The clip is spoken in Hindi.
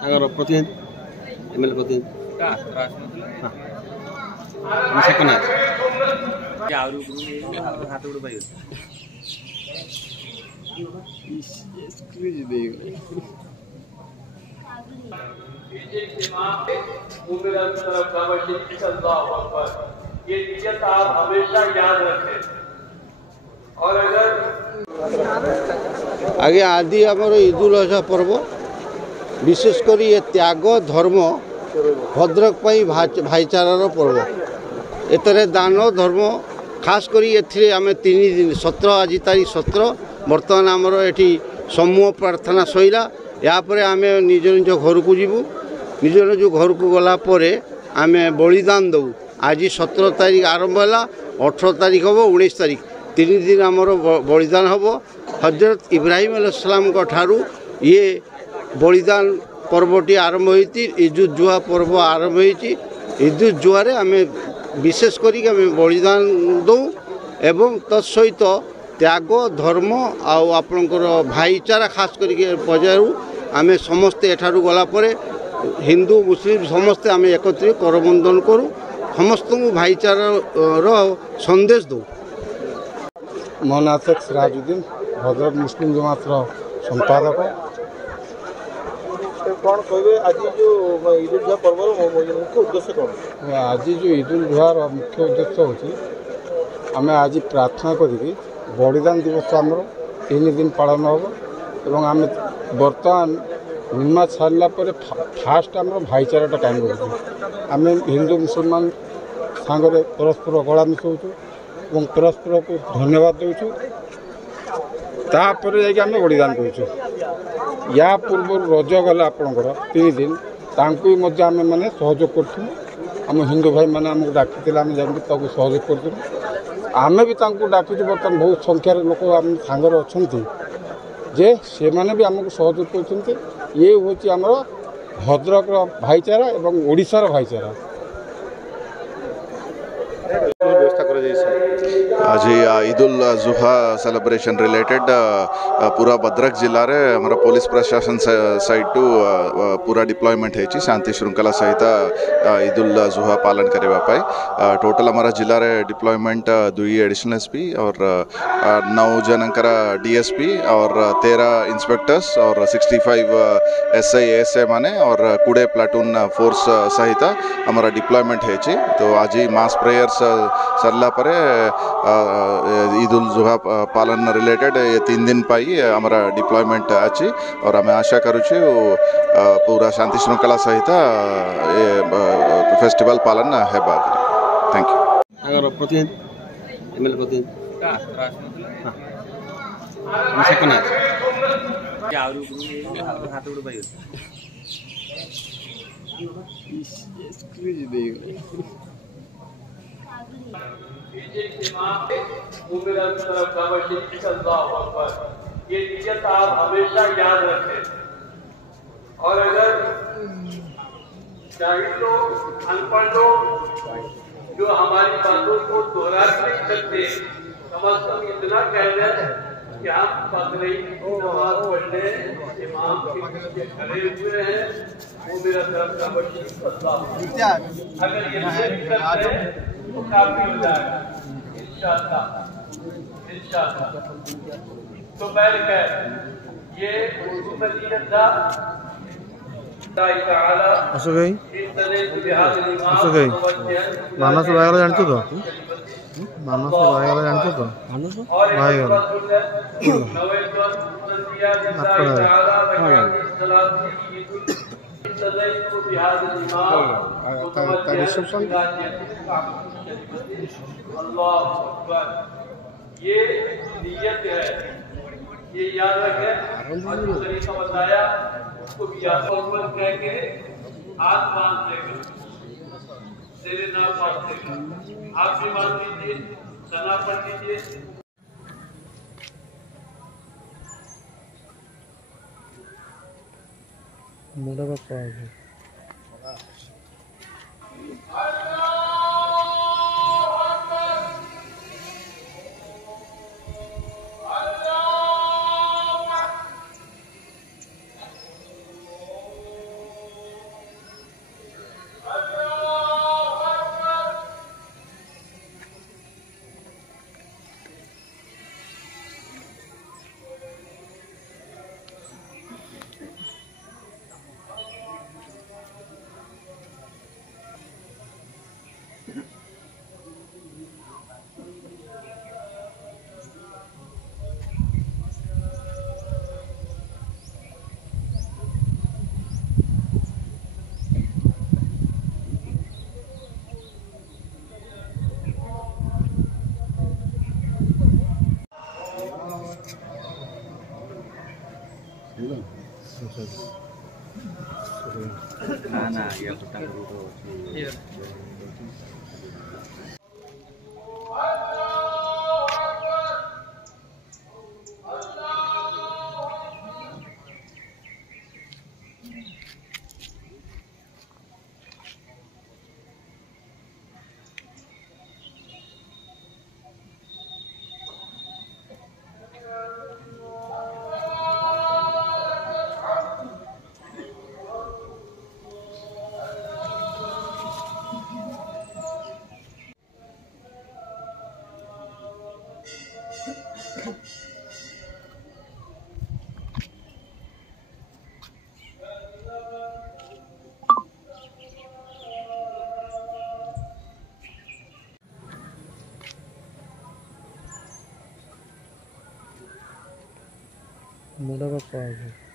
अगर प्रतिनिधि एमएलए प्रतिनिधि सेकंड हाथ उड़ पाई ये नियत आप हमेशा याद रखें। और अगर आगे आदि आमर ईदुल अजहा पर्व विशेषकर ये त्याग धर्म भद्रक भाईचारार पर्व एतरे दान धर्म खास करी एथिरे आमे 3 दिन 17 आज तारीख 17 बर्तमान आमर एठी समूह प्रार्थना सईला यापर आमे निज निज घर को जीवु निज निज घर को गला परे आमे बलिदान दऊ आज 17 तारीख आरंभ है 18 तारीख हम 19 तारीख 3 दिन आमर बलिदान हम हजरत इब्राहिम अलैहिस्सलाम को ठारू ये बलिदान पर्वटी आरंभ होती ईदुल जुहा पर्व आरंभ होती ईदुल जुहारे आम विशेष करी बलिदान दऊ एवं तत्सहित त्याग धर्म आपणकर भाईचारा खास करके बजाय आम समस्ते एठारू गला परे हिंदू मुस्लिम समस्ते आम एकत्रित करबंधन करूँ समस्त भाईचारार संदेश दो। मो ना शेख सिराजुद्दीन भद्रक मुस्लिम जमातर संपादक कौन कहे आज जो ईदुल जुहा पर्व मुख्य उद्देश्य कौन आज जो ईदुल जुहार मुख्य उद्देश्य होची आम आज प्रार्थना करी बलिदान दिवस आमर 3 दिन पालन हम एवं आम बर्तमान निमाज सारा पर फास्ट आम भाईचारा काम कर हिंदू मुसलमान सांगरे परस्पर गला मिसाऊँ और परस्पर को धन्यवाद देचु तापर जाम बलिदान करूँ या पूर्व रज गला आपणकर 3 दिन तांकु आम मैंने सहयोग करूँ आम हिंदू भाई मैंने आमको डाकी आम जाकि सहयोग करूँ आम भी डाकुचु बर्तमान बहुत संख्यार लोक आम सांगरे अच्छा जे से मैंने भी आमको सहयोग कर ये हूँ आमर भद्रक भाईचारा एवं ओडिशार भाईचारा आज ईदुल जुहा सेलिब्रेशन रिलेटेड पूरा भद्रक जिले में हमारा पुलिस प्रशासन साइड टू पूरा डिप्लॉयमेंट है शांति श्रृंखला सहित ईदुल जुहा पालन करने टोटल हमारा जिले में डिप्लॉयमेंट 2 एडिशनल एसपी और 9 जनकर डीएसपी और 13 इंस्पेक्टर्स और 65 एसआई एएसआई माने और 20 प्लाटून फोर्स सहित हमारा डिप्लॉयमेंट है तो आज मास प्रेयर्स सरला पर ईदुल जुहा पालन रिलेटेड ये 3 दिन पाई हमारा डिप्लॉयमेंट अच्छी और आम आशा करुँ पूरा शांति श्रृंखला सहित ये फेस्टिवल पालन है। Thank you. अगर प्रतिनिधि एमएलए प्रतिनिधि सेकंड हाथ उड़ पाई ये नियत आप हमेशा याद रखें। और अगर जाहिल लोग अनपढ़ लोग जो हमारी बातों को दोहरा नहीं सकते कम से कम इतना कह दें कि हम पगड़ी की नमाज पढ़ने इमाम के पीछे खड़े हुए हैं वो मेरा तरफ का बच्ची अगर ये करते हैं तो काफी हो जाएगा इंशाअल्लाह। तो पहले कह ये मदीनता मानस भाईगला जानते तो मानस भाईगला जानते तो भाईगला ये नियत है ये याद रखें। तरीका बताया उसको भी याद कह के हाथ बांध देगा तेरे नाम बांध देगा आप भी बांध दीजिए सना पढ़ लीजिए। मेरा बाप ନା ନା ଇଏ ତାଙ୍କର मुंडा का